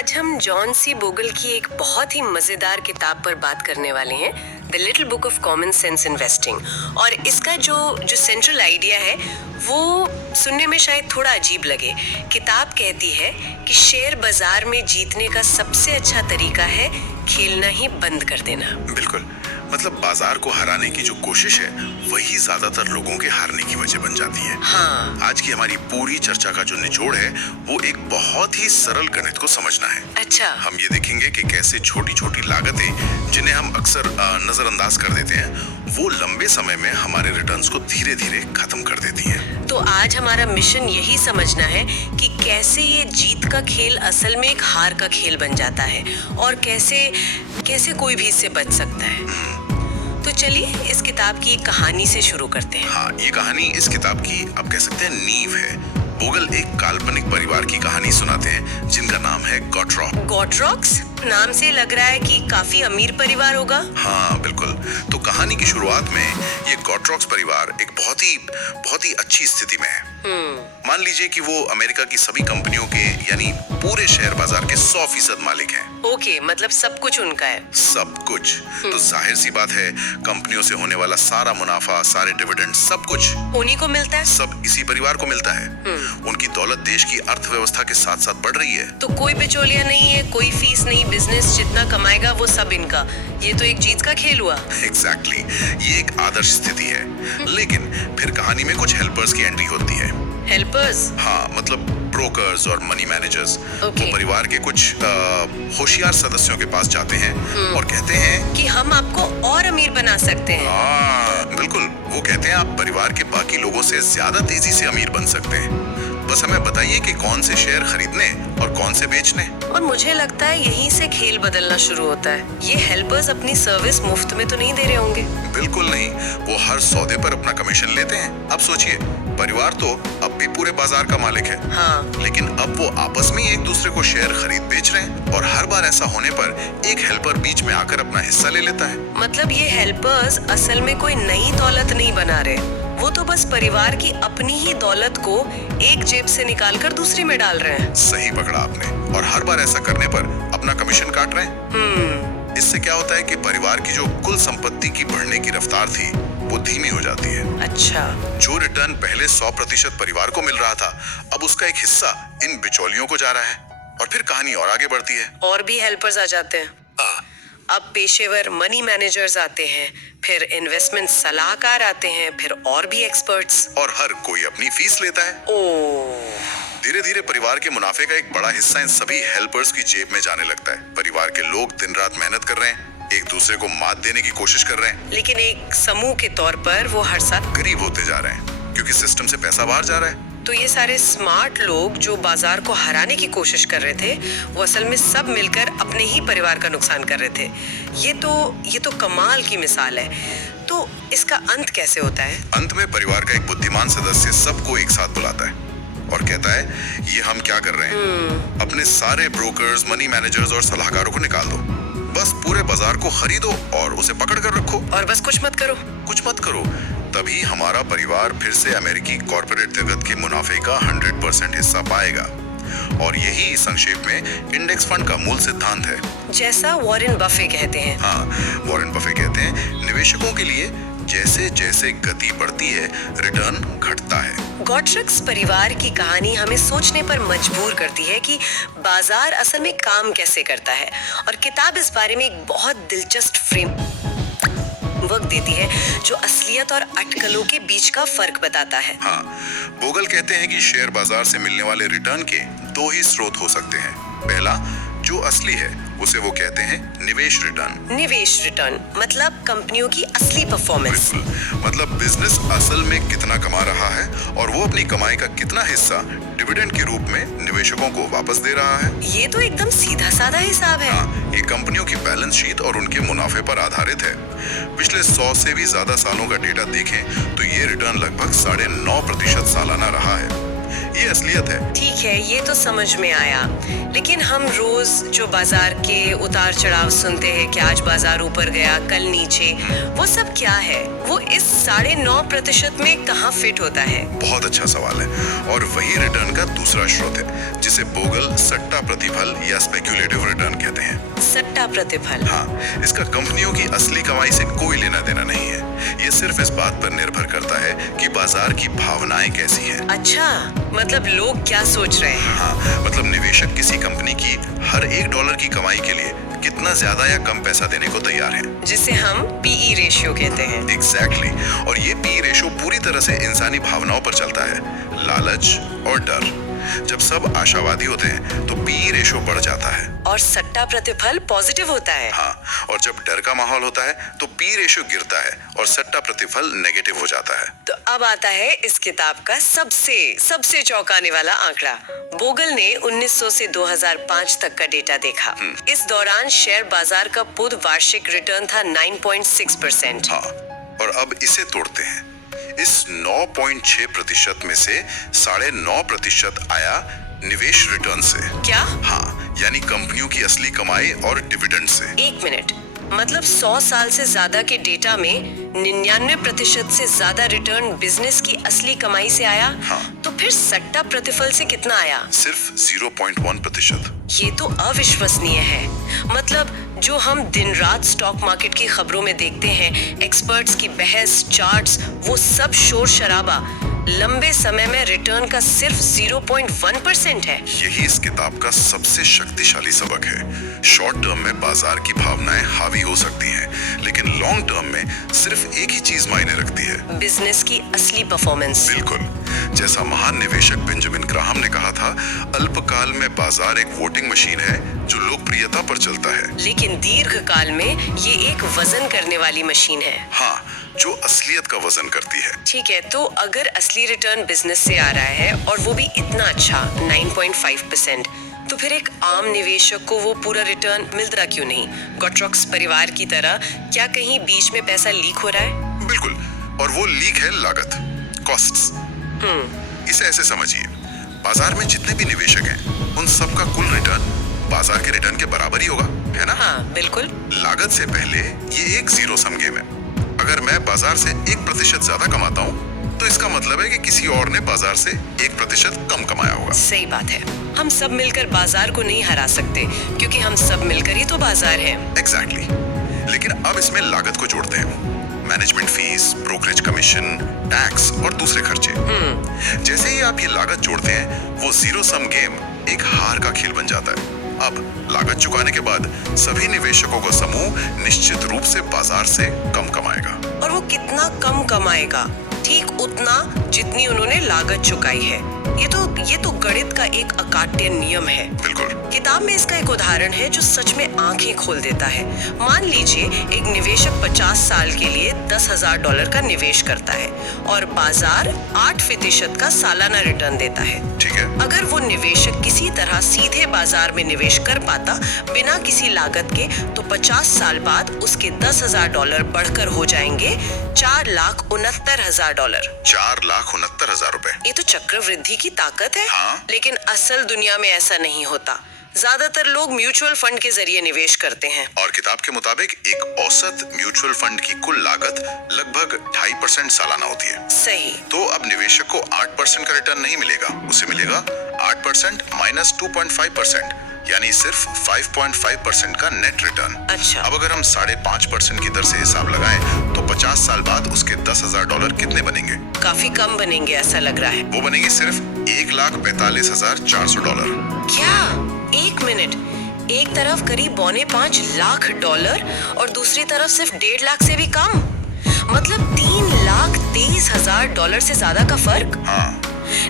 आज हम John C Bogle की एक बहुत ही मजेदार किताब पर बात करने वाले हैं, the little book of common sense investing. और इसका जो सेंट्रल आइडिया है वो सुनने में शायद थोड़ा अजीब लगे। किताब कहती है कि शेयर बाजार में जीतने का सबसे अच्छा तरीका है खेलना ही बंद कर देना। बिल्कुल, मतलब बाजार को हराने की जो कोशिश है वही ज्यादातर लोगों के हारने की वजह बन जाती है। हाँ। आज की हमारी पूरी चर्चा का जो निचोड़ है वो एक बहुत ही सरल गणित को समझना है। अच्छा। हम ये देखेंगे कि कैसे छोटी छोटी लागतें जिन्हें हम अक्सर नजरअंदाज कर देते हैं वो लंबे समय में हमारे रिटर्न्स को धीरे धीरे खत्म कर देती हैं। तो आज हमारा मिशन यही समझना है कि कैसे ये जीत का खेल असल में एक हार का खेल बन जाता है और कैसे कोई भी इससे बच सकता है। तो चलिए इस किताब की एक कहानी से शुरू करते हैं। हाँ, ये कहानी इस किताब की आप कह सकते हैं नींव है। बोगल एक काल्पनिक परिवार की कहानी सुनाते हैं जिनका नाम है गॉट्रॉक। गॉट्रॉक्स नाम से लग रहा है कि काफी अमीर परिवार होगा। हाँ बिल्कुल। तो कहानी की शुरुआत में ये गॉट्रॉक्स परिवार एक बहुत ही अच्छी स्थिति में है। मान लीजिए कि वो अमेरिका की सभी कंपनियों के यानी पूरे शेयर बाजार के 100% मालिक हैं। ओके, मतलब सब कुछ उनका है। सब कुछ। तो जाहिर सी बात है कंपनियों से होने वाला सारा मुनाफा, सारे डिविडेंड, सब कुछ उन्हीं को मिलता है। सब इसी परिवार को मिलता है। उनकी दौलत देश की अर्थव्यवस्था के साथ साथ बढ़ रही है। तो कोई बिचौलिया नहीं है, कोई फीस नहीं, बिजनेस जितना कमाएगा वो सब इनका। ये तो एक जीत का खेल हुआ। एग्जैक्टली, ये एक आदर्श स्थिति है। लेकिन फिर कहानी में कुछ हेल्पर्स की एंट्री होती है। हेल्पर्स? हाँ, मतलब ब्रोकर्स और मनी मैनेजर्स। Okay. वो परिवार के कुछ होशियार सदस्यों के पास जाते हैं और कहते हैं कि हम आपको और अमीर बना सकते हैं। हाँ बिल्कुल, वो कहते हैं आप परिवार के बाकी लोगों से ज्यादा तेजी से अमीर बन सकते हैं। बस हमें बताइए कि कौन से शेयर खरीदने और कौन से बेचने। और मुझे लगता है यहीं से खेल बदलना शुरू होता है। ये हेल्पर्स अपनी सर्विस मुफ्त में तो नहीं दे रहे होंगे। बिल्कुल नहीं, वो हर सौदे पर अपना कमीशन लेते हैं। अब सोचिए, परिवार तो अब भी पूरे बाजार का मालिक है। हाँ। लेकिन अब वो आपस में एक दूसरे को शेयर खरीद बेच रहे हैं और हर बार ऐसा होने पर एक हेल्पर बीच में आकर अपना हिस्सा ले लेता है। मतलब ये हेल्पर्स असल में कोई नई दौलत नहीं बना रहे, वो तो बस परिवार की अपनी ही दौलत को एक जेब से निकालकर दूसरी में डाल रहे हैं। सही पकड़ा आपने। और हर बार ऐसा करने पर अपना कमीशन काट रहे हैं। इससे क्या होता है कि परिवार की जो कुल संपत्ति की बढ़ने की रफ्तार थी वो धीमी हो जाती है। अच्छा। जो रिटर्न पहले 100% परिवार को मिल रहा था, अब उसका एक हिस्सा इन बिचौलियों को जा रहा है। और फिर कहानी और आगे बढ़ती है। और भी हेल्पर्स आ जाते हैं। अब पेशेवर मनी मैनेजर्स आते हैं, फिर इन्वेस्टमेंट सलाहकार आते हैं, फिर और भी एक्सपर्ट्स। और हर कोई अपनी फीस लेता है। धीरे धीरे परिवार के मुनाफे का एक बड़ा हिस्सा इन सभी हेल्पर्स की जेब में जाने लगता है। परिवार के लोग दिन रात मेहनत कर रहे हैं, एक दूसरे को मात देने की कोशिश कर रहे हैं, लेकिन एक समूह के तौर पर वो हर साल गरीब होते जा रहे हैं क्योंकि सिस्टम से पैसा बाहर जा रहा है। तो ये सारे स्मार्ट लोग जो बाजार को हराने की कोशिश कर रहे थे, वो असल में सब मिलकर अपने ही परिवार का नुकसान कर रहे थे। ये तो कमाल की मिसाल है। तो इसका अंत कैसे होता है? अंत में परिवार का एक बुद्धिमान सदस्य सबको एक साथ बुलाता है और कहता है, ये हम क्या कर रहे हैं? अपने सारे ब्रोकर्स, मनी मैनेजर्स और सलाहकारों को निकाल दो। बस पूरे बाजार को खरीदो और उसे पकड़ कर रखो। और बस कुछ मत करो। तभी हमारा परिवार फिर से अमेरिकी कॉर्पोरेट जगत के मुनाफे का 100% हिस्सा पाएगा। और यही संक्षेप में इंडेक्स फंड का मूल सिद्धांत है, जैसा वॉरेन बफे कहते हैं। हाँ, वॉरेन बफे कहते हैं, निवेशकों के लिए जैसे जैसे गति बढ़ती है रिटर्न घटता है। गॉट्रॉक्स परिवार की कहानी हमें सोचने पर मजबूर करती है कि बाजार असल में काम कैसे करता है। और किताब इस बारे में एक बहुत दिलचस्प फ्रेमवर्क देती है जो असलियत और अटकलों के बीच का फर्क बताता है। हाँ, बोगल कहते हैं कि शेयर बाजार से मिलने वाले रिटर्न के दो ही स्रोत हो सकते हैं। पहला, जो असली है उसे वो कहते हैं निवेश रिटर्न मतलब कंपनियों की असली परफॉर्मेंस। बिल्कुल, मतलब बिजनेस असल में कितना कमा रहा है और वो अपनी कमाई का कितना हिस्सा डिविडेंड के रूप में निवेशकों को वापस दे रहा है। ये तो एकदम सीधा साधा हिसाब है। हाँ, ये कंपनियों की बैलेंस शीट और उनके मुनाफे पर आधारित है। पिछले 100 से भी ज्यादा सालों का डेटा देखें तो ये रिटर्न लगभग 9.5% सालाना रहा है। ये असलियत है। ठीक है, ये तो समझ में आया, लेकिन हम रोज जो बाजार के उतार चढ़ाव सुनते हैं कि आज बाजार ऊपर गया, कल नीचे, वो सब क्या है? वो इस 9.5% में कहाँ फिट होता है? बहुत अच्छा सवाल है, और वही रिटर्न का दूसरा स्रोत है जिसे बोगल सट्टा प्रतिफल या स्पेक्यूलेटिव रिटर्न कहते हैं। सट्टा प्रतिफल? हाँ, इसका कंपनियों की असली कमाई से कोई लेना देना नहीं है। ये सिर्फ इस बात पर निर्भर करता है कि बाजार की भावनाएं कैसी हैं। अच्छा, मतलब लोग क्या सोच रहे हैं? हाँ, मतलब निवेशक किसी कंपनी की हर $1 की कमाई के लिए कितना ज्यादा या कम पैसा देने को तैयार हैं, जिसे हम पीई रेशियो कहते हैं। एग्जैक्टली। और ये पी रेशियो पूरी तरह से इंसानी भावनाओं पर चलता है, लालच और डर। जब सब आशावादी होते हैं तो पी रेशियो बढ़ जाता है, और सट्टा प्रतिफल पॉजिटिव होता है। हाँ, और जब डर का माहौल होता है तो पी रेशियो गिरता है और सट्टा प्रतिफल नेगेटिव हो जाता है। तो अब आता है इस किताब का सबसे चौंकाने वाला आंकड़ा। बोगल ने 1900 से 2005 तक का डेटा देखा। इस दौरान शेयर बाजार का बुध वार्षिक रिटर्न था 9.6%। हाँ, और अब इसे तोड़ते हैं। इस 9.6% में से 9.5% आया निवेश रिटर्न से। क्या? हाँ, यानी कंपनियों की असली कमाई और डिविडेंड से। एक मिनट, मतलब 100 साल से ज्यादा के डेटा में 99% से ज्यादा रिटर्न बिजनेस की असली कमाई से आया। हाँ। तो फिर सट्टा प्रतिफल से कितना आया? सिर्फ 0.1%। ये तो अविश्वसनीय है। मतलब जो हम दिन रात स्टॉक मार्केट की खबरों में देखते हैं, एक्सपर्ट्स की बहस, चार्ट्स, वो सब शोर शराबा, लंबे समय में रिटर्न का सिर्फ 0.1% है। यही इस किताब का सबसे शक्तिशाली सबक है। शॉर्ट टर्म में बाजार की भावनाएं हावी हो सकती हैं, लेकिन लॉन्ग टर्म में सिर्फ एक ही चीज मायने रखती है, बिजनेस की असली परफॉर्मेंस। बिल्कुल। जैसा महान निवेशक बेंजामिन ग्राहम ने कहा था, अल्पकाल में बाजार एक वोटिंग मशीन है जो लोकप्रियता पर चलता है, लेकिन दीर्घ काल में ये एक वजन करने वाली मशीन है। हाँ, जो असलियत का वजन करती है। ठीक है, तो अगर असली रिटर्न बिजनेस से आ रहा है और वो भी इतना अच्छा 9.5%, तो फिर एक आम निवेशक को वो पूरा रिटर्न मिल रहा क्यों नहीं? गॉट्रॉक्स परिवार की तरह क्या कहीं बीच में पैसा लीक हो रहा है? बिल्कुल, और वो लीक है लागत, कॉस्ट्स। इसे ऐसे समझिए, बाजार में जितने भी निवेशक हैं, उन सब का कुल रिटर्न बाजार के रिटर्न के बराबर ही होगा, है ना? हाँ, बिल्कुल। लागत से पहले ये एक जीरो सम गेम है। अगर मैं बाजार से 1% ज्यादा कमाता हूँ, तो इसका मतलब है कि किसी और ने बाजार से 1% कम कमाया होगा। सही बात है। हम सब मिलकर बाजार को नहीं हरा सकते, क्योंकि हम सब मिलकर ही तो बाजार हैं। एग्जैक्टली। लेकिन अब इसमें लागत को जोड़ते हैं, management fees, brokerage commission, tax और दूसरे खर्चे। जैसे ही आप ये लागत जोड़ते हैं, वो जीरो सम गेम एक हार का खेल बन जाता है। अब लागत चुकाने के बाद सभी निवेशकों का समूह निश्चित रूप से बाजार से कम कमाएगा। और वो कितना कम कमाएगा? ठीक उतना जितनी उन्होंने लागत चुकाई है। ये तो गणित का एक अकाट्य नियम है। बिल्कुल। किताब में इसका एक उदाहरण है जो सच में आंखें खोल देता है। मान लीजिए एक निवेशक 50 साल के लिए $10,000 का निवेश करता है और बाजार 8% का सालाना रिटर्न देता है। ठीक है। अगर वो निवेशक किसी तरह सीधे बाजार में निवेश कर पाता बिना किसी लागत के, तो 50 साल बाद उसके $10,000 बढ़कर हो जाएंगे $4,69,000। $4,69,000। ये तो चक्रवृद्धि की ताकत है। हाँ? लेकिन असल दुनिया में ऐसा नहीं होता। ज्यादातर लोग म्यूचुअल फंड के जरिए निवेश करते हैं। और किताब के मुताबिक एक औसत म्यूचुअल फंड की कुल लागत लगभग 2.5% सालाना होती है। सही। तो अब निवेशक को 8% का रिटर्न नहीं मिलेगा, उसे मिलेगा 8% माइनस 2.5%, यानी सिर्फ 5.5% का नेट रिटर्न। अच्छा। अब अगर हम 5.5% की दर से हिसाब लगाएं, तो 50 साल बाद उसके $10,000 कितने बनेंगे? काफी कम बनेंगे ऐसा लग रहा है। वो बनेंगे सिर्फ $1,42,400। क्या? एक मिनट, एक तरफ करीब $2.25 लाख और दूसरी तरफ सिर्फ 1.5 लाख से भी कम। मतलब $3,23,000 से ज्यादा का फर्क। हाँ।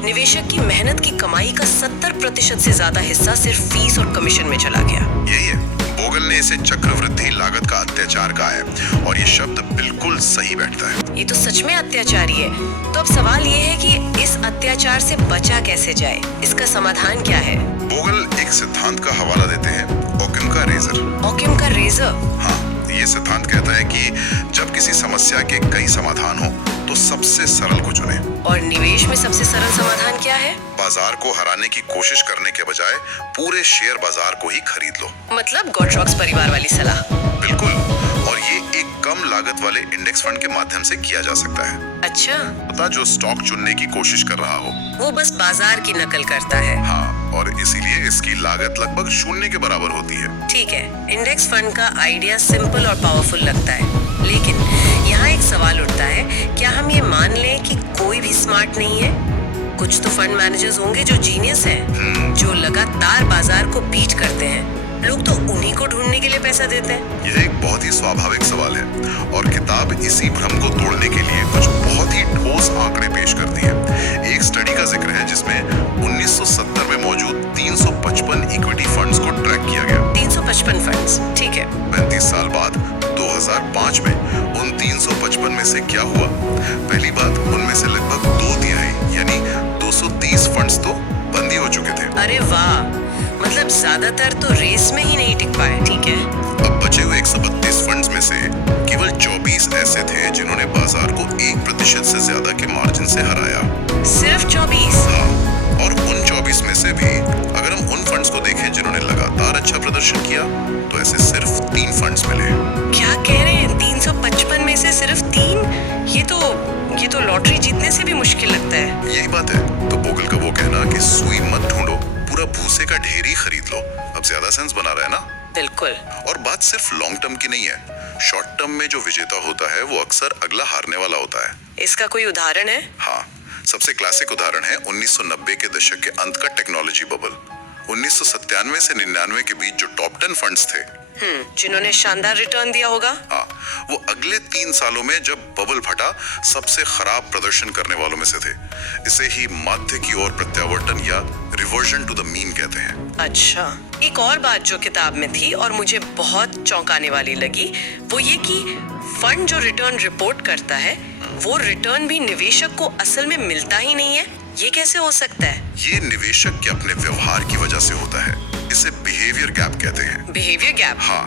निवेशक की मेहनत की कमाई का 70% से ज्यादा हिस्सा सिर्फ फीस और कमीशन में चला गया। यही है, बोगल ने इसे चक्रवृद्धि लागत का अत्याचार कहा है, और ये शब्द बिल्कुल सही बैठता है। ये तो सच में अत्याचारी है। तो अब सवाल ये है कि इस अत्याचार से बचा कैसे जाए? इसका समाधान क्या है? बोगल एक सिद्धांत का हवाला देते हैं, ओकिम का रेजर। ओकिम का रेजर? हाँ, ये सिद्धांत कहता है कि जब किसी समस्या के कई समाधान हो, तो सबसे सरल को चुने। और निवेश में सबसे सरल समाधान क्या है? बाजार को हराने की कोशिश करने के बजाय पूरे शेयर बाजार को ही खरीद लो। मतलब गॉट्रॉक्स परिवार वाली सलाह। बिल्कुल, और ये एक कम लागत वाले इंडेक्स फंड के माध्यम से किया जा सकता है। अच्छा, पता जो स्टॉक चुनने की कोशिश कर रहा हो वो बस बाजार की नकल करता है। हाँ, और इसीलिए इसकी लागत लगभग 0 के बराबर होती है। ठीक है, इंडेक्स फंड का आइडिया सिंपल और पावरफुल लगता है, लेकिन यहाँ एक सवाल उठता है, क्या हम ये मान लें कि कोई भी स्मार्ट नहीं है? कुछ तो फंड मैनेजर्स होंगे जो जीनियस हैं, जो लगातार बाजार को बीट करते हैं। लोग तो उन्हीं को ढूंढने के लिए पैसा देते हैं। यह एक बहुत ही स्वाभाविक सवाल है और किताब इसी भ्रम को तोड़ने के लिए कुछ बहुत ही ठोस आंकड़े पेश करती है। एक स्टडी का जिक्र है जिसमें 1970 में मौजूद 355 इक्विटी फंड्स को ट्रैक किया गया। 355 फंड्स, ठीक है। 35 साल बाद 2005 में उन 355 में से क्या हुआ? पहली बात, उनमें से लगभग 2/3 यानी 230 फंड्स तो बंद ही हो चुके थे। अरे वाह, मतलब ज्यादातर तो रेस में ही नहीं टिक पाए। ठीक है, अब बचे हुए 132 फंड्स में से केवल 24 ऐसे थे जिन्होंने बाजार को 1% से ज्यादा के मार्जिन से हराया। सिर्फ 24? हाँ, और उन 24 में से भी अगर हम उन फंड्स को देखें जिन्होंने लगातार अच्छा प्रदर्शन किया तो ऐसे सिर्फ 3 फंड्स मिले। क्या कह रहे हैं? 355 में से सिर्फ 3? ये तो लॉटरी जीतने से भी मुश्किल लगता है। यही बात है, तो बोगल का वो कहना कि सुई मत ढूंढो, पूरा भूसे का ढेर ही खरीद लो, अब ज्यादा सेंस बना रहा है ना? बिल्कुल। और बात सिर्फ लॉन्ग टर्म की नहीं है, शॉर्ट टर्म में जो विजेता होता है वो अक्सर अगला हारने वाला होता है। इसका कोई उदाहरण है? हाँ, सबसे क्लासिक उदाहरण है 1990 के दशक के अंत का टेक्नोलॉजी बबल। 1997 से 99 के बीच जो टॉप 10 फंड्स थे, जिन्होंने शानदार रिटर्न दिया होगा, हाँ, वो अगले 3 सालों में जब बबल फटा सबसे खराब प्रदर्शन करने वालों में से थे। इसे ही माध्य की ओर प्रत्यावर्तन या रिवर्जन टू द मीन कहते हैं। अच्छा, एक और बात जो किताब में थी और मुझे बहुत चौंकाने वाली लगी, वो ये कि फंड जो रिटर्न रिपोर्ट करता है वो रिटर्न भी निवेशक को असल में मिलता ही नहीं है। ये कैसे हो सकता है? ये निवेशक के अपने व्यवहार की वजह से होता है। इसे बिहेवियर गैप कहते हैं। Behaviour gap? हाँ,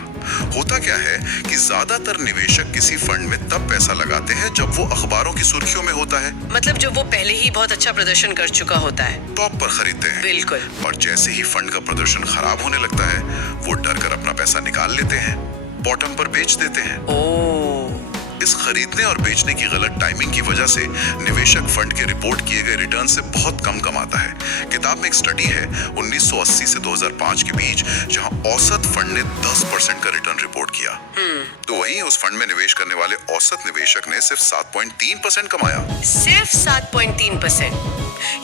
होता क्या है कि ज्यादातर निवेशक किसी फंड में तब पैसा लगाते हैं जब वो अखबारों की सुर्खियों में होता है। मतलब जब वो पहले ही बहुत अच्छा प्रदर्शन कर चुका होता है, टॉप पर खरीदते हैं। बिल्कुल। और जैसे ही फंड का प्रदर्शन खराब होने लगता है वो डर कर अपना पैसा निकाल लेते हैं, बॉटम पर बेच देते हैं। इस खरीदने और बेचने की गलत टाइमिंग की वजह से निवेशक फंड के रिपोर्ट किए गए रिटर्न से बहुत कम कमाता है। किताब में एक स्टडी है 1980 से 2005 के बीच जहां औसत फंड ने 10% का रिटर्न रिपोर्ट किया, तो वहीं उस फंड में निवेश करने वाले औसत निवेशक ने सिर्फ 7.3% कमाया। सिर्फ 7.3%?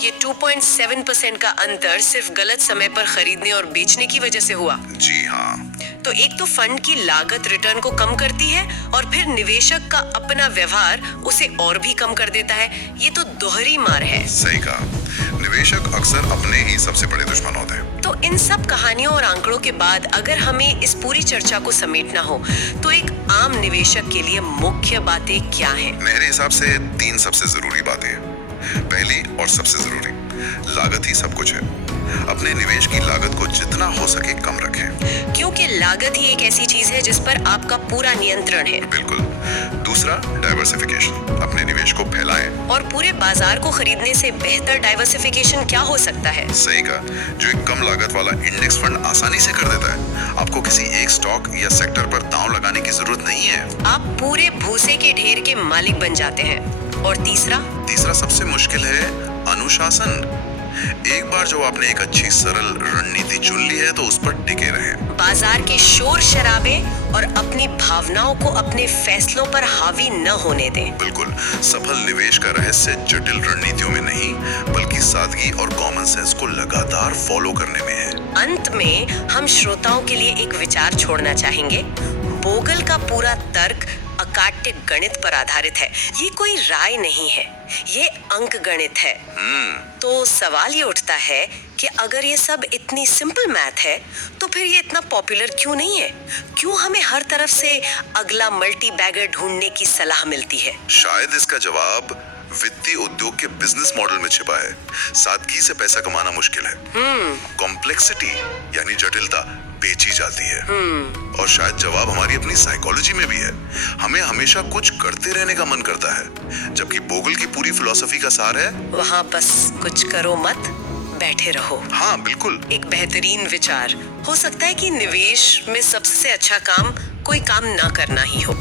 ये 2.7% का अंतर सिर्फ गलत समय पर खरीदने और बेचने की वजह से हुआ। जी हाँ, तो एक तो फंड की लागत रिटर्न को कम करती है और फिर निवेशक का अपना व्यवहार उसे और भी कम कर देता है। ये तो दोहरी मार है। सही कहा, निवेशक अक्सर अपने ही सबसे बड़े दुश्मन होते हैं। तो इन सब कहानियों और आंकड़ों के बाद अगर हमें इस पूरी चर्चा को समेटना हो तो एक आम निवेशक के लिए मुख्य बातें क्या हैं? मेरे हिसाब से 3 सबसे जरूरी बातें। पहली और सबसे जरूरी, लागत ही सब कुछ है। अपने निवेश की लागत को जितना हो सके कम रखें, क्योंकि लागत ही एक ऐसी चीज है जिस पर आपका पूरा नियंत्रण है। बिल्कुल। दूसरा, डाइवर्सिफिकेशन, अपने निवेश को फैलाएं। और पूरे बाजार को खरीदने से बेहतर डाइवर्सिफिकेशन क्या हो सकता है? सही कहा, जो एक कम लागत वाला इंडेक्स फंड आसानी से कर देता है। आपको किसी एक स्टॉक या सेक्टर पर दांव लगाने की जरूरत नहीं है, आप पूरे भूसे के ढेर के मालिक बन जाते हैं। और तीसरा सबसे मुश्किल है अनुशासन। एक बार जो आपने एक अच्छी सरल रणनीति चुन ली है तो उस पर टिके रहें। बाजार के शोर शराबे और अपनी भावनाओं को अपने फैसलों पर हावी न होने दें। बिल्कुल, सफल निवेश का रहस्य जटिल रणनीतियों में नहीं बल्कि सादगी और कॉमन सेंस को लगातार फॉलो करने में है। अंत में हम श्रोताओं के लिए एक विचार छोड़ना चाहेंगे। बोगल का पूरा तर्क अकाट्य गणित पर आधारित है। ये कोई राय नहीं है, ये अंक गणित है। तो सवाल ये उठता है कि अगर ये सब इतनी सिंपल मैथ है तो फिर ये इतना पॉपुलर क्यों नहीं है? क्यों हमें हर तरफ से अगला मल्टी बैगर ढूंढने की सलाह मिलती है? शायद इसका जवाब वित्तीय उद्योग के बिजनेस मॉडल में छिपा है। सादगी से पैसा कमाना मुश्किल है। कॉम्प्लेक्सिटी यानी जटिलता बेची जाती है। और शायद जवाब हमारी अपनी साइकोलॉजी में भी है। हमें हमेशा कुछ करते रहने का मन करता है, जबकि बोगल की पूरी फिलॉसफी का सार है वहाँ बस कुछ करो मत, बैठे रहो। हाँ बिल्कुल। एक बेहतरीन विचार। हो सकता है कि निवेश में सबसे अच्छा काम कोई काम ना करना ही हो।